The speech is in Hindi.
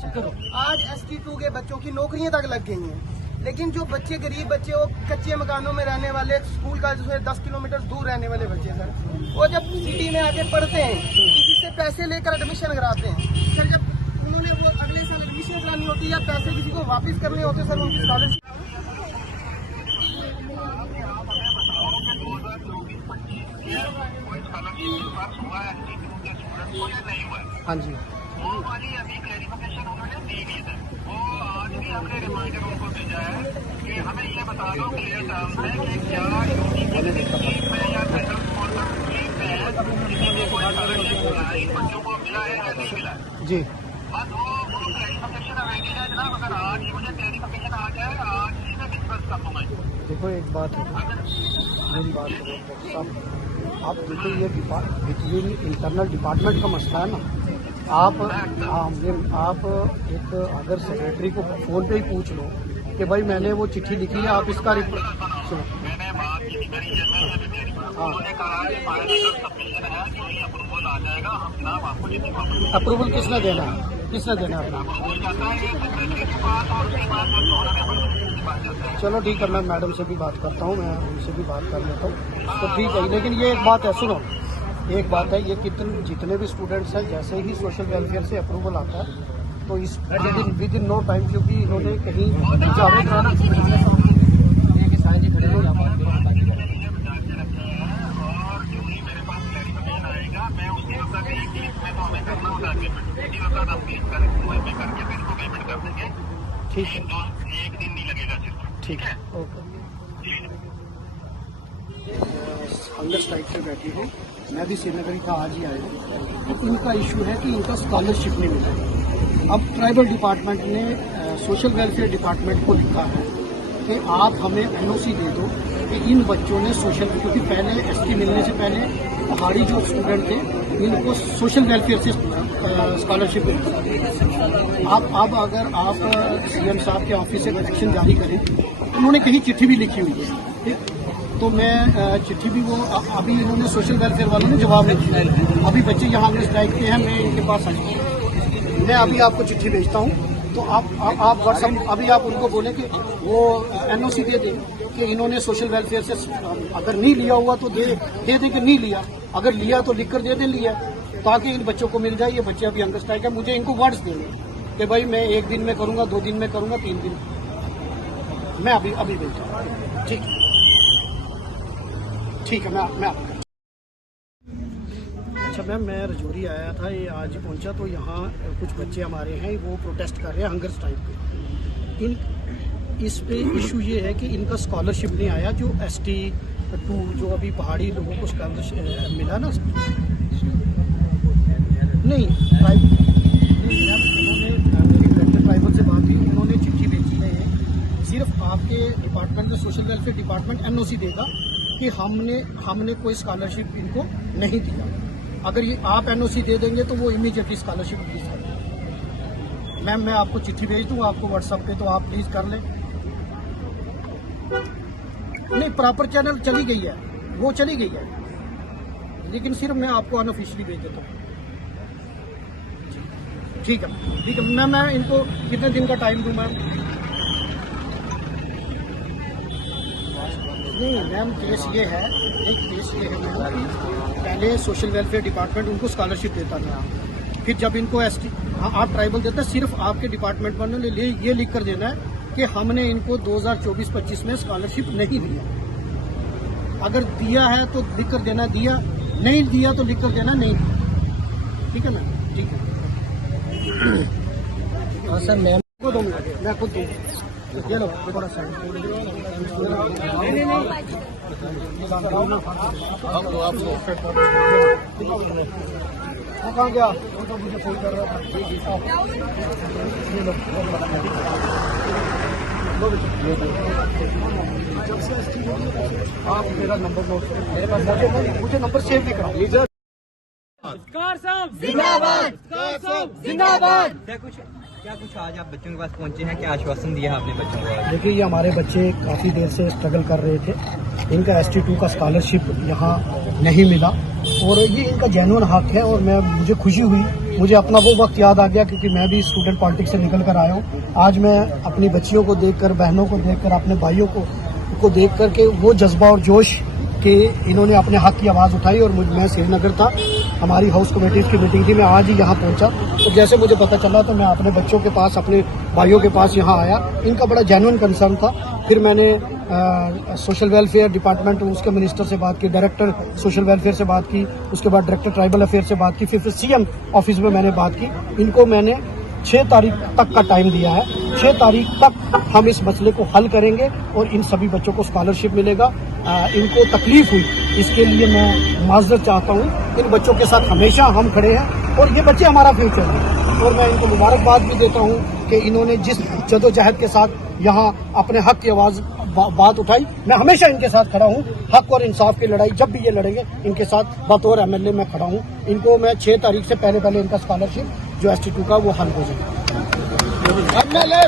आज ST2 के बच्चों की नौकरियां तक लग गई हैं, लेकिन जो बच्चे गरीब बच्चे वो कच्चे मकानों में रहने वाले, स्कूल का जो 10 किलोमीटर दूर रहने वाले बच्चे सर, वो जब सिटी में आके पढ़ते हैं किसी से पैसे लेकर एडमिशन कराते हैं सर, जब उन्होंने वो अगले साल एडमिशन करानी होती है या पैसे किसी को वापस करने होते सर, उनकी स्कॉलरशिप। हाँ जी, वो वाली अभी क्लैरिफिकेशन उन्होंने दी भी है। वो आज भी हमने रिमाइंडर उनको भेजा है कि हमें ये बता दो क्लियर टर्म्स में कि क्या यूनिवर्सिटी स्कीम में या सेंट्रल स्पॉन्सर स्कीम में किसी को कोई स्कॉलरशिप मिला है, इन बच्चों को मिला है या नहीं मिला है। जी बस वो क्लैरिफिकेशन अवेलेबल है जनाब। अगर आज ही मुझे क्लैरिफिकेशन आ जाए, आज ही मैं डिस्कस कर दूंगा। देखो एक बात है, मेरी बात करो आप देखो, ये इंटरनल डिपार्टमेंट का मसला है ना। आप एक अगर सेक्रेटरी को फोन पे ही पूछ लो कि भाई मैंने वो चिट्ठी लिखी है, आप इसका मैंने बात की मेरी उन्होंने कहा है फाइनल सबमिशन है कि अप्रूवल आ जाएगा, हम जनाब आपको चिट्ठी अप्रूवल किसने देना है, किसने देना है अप्रूवल जाता है ये सेक्रेटरी के पास और उसके बाद में बात जाता है। चलो ठीक है, मैं मैडम से भी बात करता हूँ, मैं उनसे भी बात कर लेता हूँ तो ठीक है। लेकिन ये एक बात है, सुनो एक बात है, ये जितने भी स्टूडेंट्स हैं जैसे ही सोशल वेलफेयर से अप्रूवल आता है तो इस विद इन नो टाइम, क्योंकि इन्होंने कहीं ठीक है, एक दिन नहीं लगेगा सिर्फ। ठीक है, ओके। हंगर स्ट्राइक पे बैठी हूँ, मैं भी श्रीनगर का आज ही आया हूँ। तो इनका इशू है कि इनका स्कॉलरशिप नहीं मिला। अब ट्राइबल डिपार्टमेंट ने सोशल वेलफेयर डिपार्टमेंट को लिखा है कि आप हमें NOC दे दो कि इन बच्चों ने सोशल, क्योंकि पहले ST मिलने से पहले पहाड़ी जो स्टूडेंट थे इनको सोशल वेलफेयर से स्कॉलरशिप मिलती है। अब अगर आप CM साहब के ऑफिस से डायरेक्शन जारी करें, उन्होंने कहीं चिट्ठी भी लिखी हुई है, ठीक, तो मैं चिट्ठी भी वो अभी इन्होंने सोशल वेलफेयर वालों ने जवाब नहीं दिया। अभी बच्चे यहाँ पे स्ट्राइक पे हैं, मैं इनके पास आई, मैं अभी आपको चिट्ठी भेजता हूँ, तो आप व्हाट्सएप अभी आप उनको बोले कि वो NOC दे दें कि इन्होंने सोशल वेलफेयर से अगर नहीं लिया हुआ तो दे दें कि नहीं लिया, अगर लिया तो लिख कर दे दें लिया, ताकि इन बच्चों को मिल जाए। ये बच्चे अभी हंगर स्ट्राइक है, मुझे इनको वर्ड्स देंगे कि भाई मैं 1 दिन में करूँगा, 2 दिन में करूँगा, 3 दिन, मैं अभी भेजता हूँ। ठीक है, मैं अच्छा मैम, मैं रजौरी आया था, ये आज पहुंचा तो यहाँ कुछ बच्चे हमारे हैं वो प्रोटेस्ट कर रहे हैं हंगर स्ट्राइक पे। इस पे इशू ये है कि इनका स्कॉलरशिप नहीं आया, जो ST2 जो अभी पहाड़ी लोगों को स्कॉलरशिप मिला ना, नहीं उन्होंने ट्राइबल से बात हुई, उन्होंने चिट्ठी भेजी है, सिर्फ आपके department, social welfare department NOC देगा कि हमने कोई स्कॉलरशिप इनको नहीं दिया। अगर ये आप NOC दे देंगे तो वो इमीडिएटली स्कॉलरशिप दी जाएगी। मैम मैं आपको चिट्ठी भेज दूँ आपको व्हाट्सएप पे, तो आप प्लीज़ कर लें। नहीं, प्रॉपर चैनल चली गई है, वो चली गई है, लेकिन सिर्फ मैं आपको अनऑफिशियली भेज देता हूँ। ठीक है मैम, मैं इनको कितने दिन का टाइम दूँ मैम? नहीं मैम, केस ये है मैम कि पहले सोशल वेलफेयर डिपार्टमेंट उनको स्कॉलरशिप देता था, फिर जब इनको ST आप ट्राइबल देते, सिर्फ आपके डिपार्टमेंट वालों ने ये लिख कर देना है कि हमने इनको 2024-25 में स्कॉलरशिप नहीं दिया। अगर दिया है तो लिख कर देना दिया, नहीं दिया तो लिख कर देना नहीं दिया। ठीक है ना? ठीक है। हाँ सर, मैम को दूँगा, मैं खुद दूँगा। ये लो थोड़ा सा वो कहाँ गया, वो तो मुझे फोन कर रहा था। ये लो जब से आप मेरा नंबर नोट करें, मेरे पास मुझे नंबर सेव भी करा। जिंदाबाद। क्या कुछ आज आप बच्चों के पास पहुंचे हैं, क्या आश्वासन दिया आपने बच्चों को? देखिए, ये हमारे बच्चे काफ़ी देर से स्ट्रगल कर रहे थे, इनका ST2 का स्कॉलरशिप यहाँ नहीं मिला और ये इनका जेन्युइन हक है, और मुझे खुशी हुई कि मुझे अपना वो वक्त याद आ गया क्योंकि मैं भी स्टूडेंट पॉलिटिक्स से निकल कर आया हूँ। आज मैं अपनी बच्चियों को देखकर, बहनों को देखकर, अपने भाइयों को देख कर के वो जज्बा और जोश कि इन्होंने अपने हक की आवाज़ उठाई और मैं श्रीनगर था, हमारी हाउस कमेटीज की मीटिंग थी, मैं आज ही यहाँ पहुँचा। तो जैसे मुझे पता चला तो मैं अपने बच्चों के पास, अपने भाइयों के पास यहाँ आया। इनका बड़ा जेन्युइन कंसर्न था। फिर मैंने सोशल वेलफेयर डिपार्टमेंट, उसके मिनिस्टर से बात की, डायरेक्टर सोशल वेलफेयर से बात की, उसके बाद डायरेक्टर ट्राइबल अफेयर से बात की, फिर सीएम ऑफिस में मैंने बात की। इनको मैंने 6 तारीख तक का टाइम दिया है। 6 तारीख तक हम इस मसले को हल करेंगे और इन सभी बच्चों को स्कॉलरशिप मिलेगा। इनको तकलीफ हुई, इसके लिए मैं माजरत चाहता हूँ। इन बच्चों के साथ हमेशा हम खड़े हैं और ये बच्चे हमारा फ्यूचर हैं। और मैं इनको मुबारकबाद भी देता हूँ कि इन्होंने जिस जदोजहद के साथ यहाँ अपने हक की आवाज़ बात उठाई, मैं हमेशा इनके साथ खड़ा हूँ। हक और इंसाफ की लड़ाई जब भी ये लड़ेंगे, इनके साथ बतौर एमएलए में खड़ा हूँ। इनको मैं 6 तारीख से पहले इनका स्कॉलरशिप जो ST2 का वो हल हो जाए। एमएलए